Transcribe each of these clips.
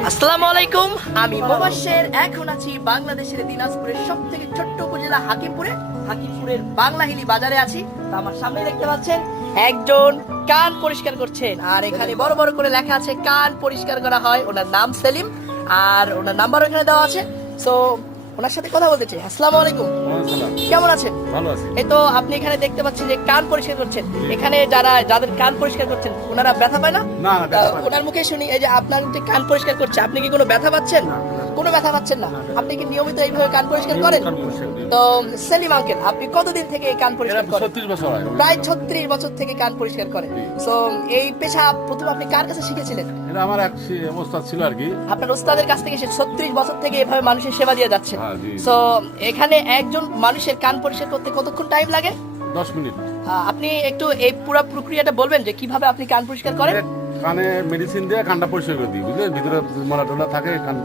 আসসালামু আলাইকুম, আমি মুবাশশির। এখন আছি বাংলাদেশের দিনাজপুরের সবথেকে ছোট্ট উপজেলা হাকিমপুরের বাংলাহিলি বাজারে আছি। তো আমার সামনে দেখতে পাচ্ছেন একজন কান পরিষ্কার করছেন, আর এখানে বড় বড় করে লেখা আছে কান পরিষ্কার করা হয়। ওনার নাম সেলিম, আর ওনার নাম্বারও এখানে দেওয়া আছে। সো ওনার সাথে কথা বলতে চাই। আসসালামু আলাইকুম, কেমন আছেন? ভালো আছি। এই তো আপনি এখানে দেখতে পাচ্ছেন যে কান পরিষ্কার করছেন। এখানে যাদের কান পরিষ্কার করছেন ওনারা ব্যথা পায় না? না, না, ব্যথা পায় না। ওনার মুখে শুনি এই যে আপনার যে কান পরিষ্কার করছে, আপনি কি কোনো ব্যথা পাচ্ছেন? কোনো ব্যথা পাচ্ছেন না? আপনি কি নিয়মিত এইভাবে কান পরিষ্কার করেন? তো সেলিম আঙ্কেল, আপনি কতদিন থেকে এই কান পরিষ্কার করেন? 36 বছর হয়। প্রায় 36 বছর থেকে কান পরিষ্কার করেন। সো এই পেশা প্রথম আপনি কার কাছে শিখেছিলেন? এটা আমার এক ওস্তাদ ছিল আর কি। আপনার ওস্তাদের কাছ থেকে 36 বছর থেকে এভাবে মানুষের সেবা দিয়ে যাচ্ছেন। হ্যাঁ, জি। সো এখানে একজন মানুষের কান পরিষ্কার করতে কতক্ষণ টাইম লাগে? 10 মিনিট। আপনি একটু এই পুরো প্রক্রিয়াটা বলবেন যে কিভাবে আপনি কান পরিষ্কার করেন? কানে মেডিসিন দিয়ে কানটা পরিষ্কার করে দিই, বুঝলেন? ভিতরে মলা টলা থাকে, কান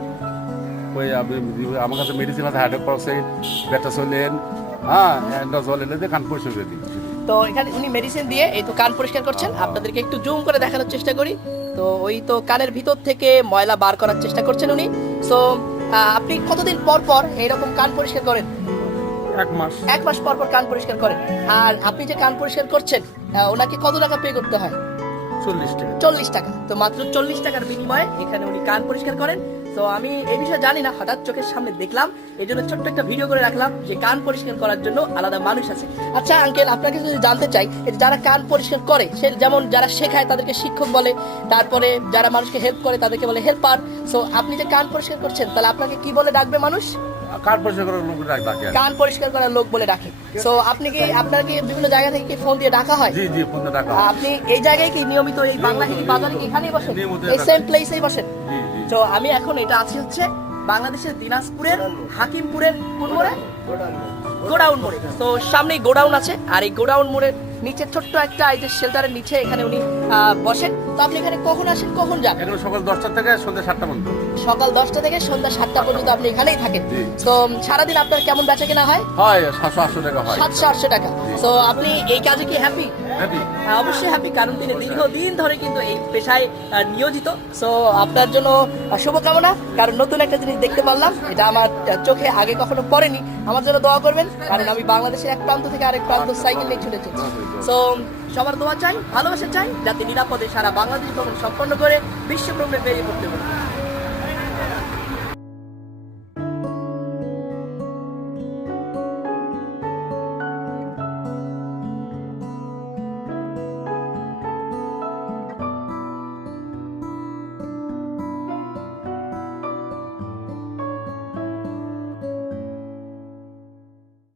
ওই আমার কাছে মেডিসিন আছে, হাইড্রোক্সিড, বেটাসোলিন, হ্যাঁ, অ্যান্ডাজল, এলে দিয়ে কান পরিষ্কার করে দিই। তো এখানে উনি মেডিসিন দিয়ে এই তো কান পরিষ্কার করছেন। আপনাদেরকে একটু জুম করে দেখানোর চেষ্টা করি। তো ওই তো কানের ভিতর থেকে ময়লা বার করার চেষ্টা করছেন উনি। সো আপনি কতদিন পর পর এইরকম কান পরিষ্কার করেন? 1 মাস পর পর কান পরিষ্কার করেন। আর আপনি যে কান পরিষ্কার করছেন ওনাকে কত টাকা পে করতে হয়? 40 টাকা। তো মাত্র 40 টাকার বিনিময়ে এখানে উনি কান পরিষ্কার করেন। তো আমি এই বিষয়ে জানি না, হঠাৎ চোখের সামনে দেখলাম, এই জন্য ছোট্ট একটা ভিডিও করে রাখলাম যে কান পরিষ্কার করার জন্য আলাদা মানুষ আছে। আচ্ছা আঙ্কেল, আপনাকে যদি জানতে চাই, যারা কান পরিষ্কার করে, সে যেমন যারা শেখায় তাদেরকে শিক্ষক বলে, তারপরে যারা মানুষকে হেল্প করে তাদেরকে বলে হেল্পার। সো আপনি যে কান পরিষ্কার করছেন, তাহলে আপনাকে কি বলে ডাকবে মানুষ? কান পরিষ্কার করার লোক ডাকে। কান পরিষ্কার করার লোক বলে ডাকে। সো আপনি কি, আপনার কি বিভিন্ন জায়গা থেকে কি ফোন দিয়ে ডাকা হয়? জি জি, ফোন দিয়ে ডাকা হয়। আপনি এই জায়গায় কি নিয়মিত এই বাংলাহিলি বাজারে কি এখানেই বসেন? নিয়মিত এই সেম প্লেসেই বসেন? জি জি। তো আমি এখন এটা আছি হচ্ছে বাংলাদেশের দিনাজপুরের হাকিমপুরের কোন মোড়ে? গোডাউন মোড়ে। তো সামনেই গোডাউন আছে, আর এই গোডাউন মোড়ের নিচে ছোট্ট একটা এই যে শেল্টারের নিচে এখানে উনি বসেন। তো আপনি এখানে কখন আসেন, কখন যান? এখানে সকাল 10টা থেকে সন্ধ্যা 7টা পর্যন্ত। সকাল 10টা থেকে সন্ধ্যা 7টা পর্যন্ত আপনি এখানেই থাকেন। জি। তো সারাদিন আপনার কেমন বেচা কেনা হয়? হয় 700-800 টাকা হয়। 700-800 টাকা। তো আপনি এই কাজে কি হ্যাপি? হ্যাপি। অবশ্যই হ্যাপি, কারণ তিনি দীর্ঘদিন ধরে কিন্তু এই পেশায় নিয়োজিত। সো আপনার জন্য শুভকামনা, কারণ নতুন একটা জিনিস দেখতে পারলাম, এটা আমার চোখে আগে কখনো পড়েনি। আমার জন্য দোয়া করবেন, কারণ আমি বাংলাদেশের এক প্রান্ত থেকে আরেক প্রান্ত সাইকেল নিয়ে ছুটে চলছি। সো সবার দোয়া চাই, ভালোবাসা চাই, যাতে নিরাপদে সারা বাংলাদেশ ভ্রমণ সম্পন্ন করে বিশ্ব ভ্রমণে বেরিয়ে পড়তে পারে।